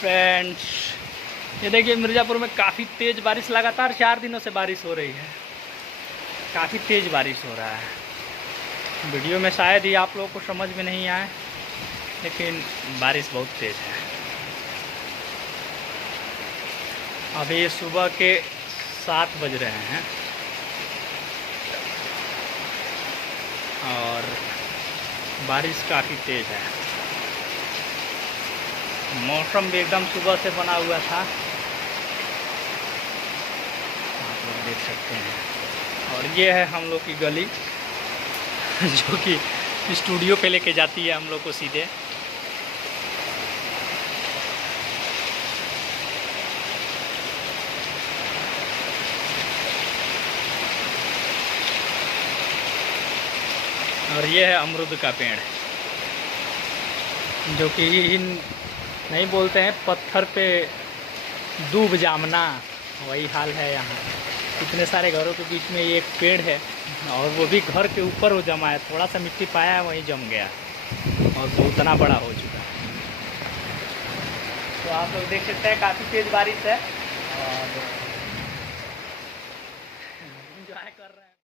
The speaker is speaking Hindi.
फ्रेंड्स, ये देखिए मिर्ज़ापुर में काफ़ी तेज़ बारिश, लगातार 4 दिनों से बारिश हो रही है। काफ़ी तेज़ बारिश हो रहा है। वीडियो में शायद ही आप लोगों को समझ में नहीं आए, लेकिन बारिश बहुत तेज़ है। अभी सुबह के 7 बज रहे हैं और बारिश काफ़ी तेज़ है। मौसम भी एकदम सुबह से बना हुआ था, आप लोग देख सकते हैं। और ये है हम लोग की गली जो कि स्टूडियो पे लेके जाती है हम लोग को सीधे। और ये है अमरूद का पेड़, जो कि नहीं बोलते हैं पत्थर पे दूब जामना, वही हाल है यहाँ। इतने सारे घरों के बीच में ये एक पेड़ है और वो भी घर के ऊपर वो जमा है। थोड़ा सा मिट्टी पाया है, वहीं जम गया और वो उतना बड़ा हो चुका है। तो आप लोग देख सकते हैं काफ़ी तेज़ बारिश है और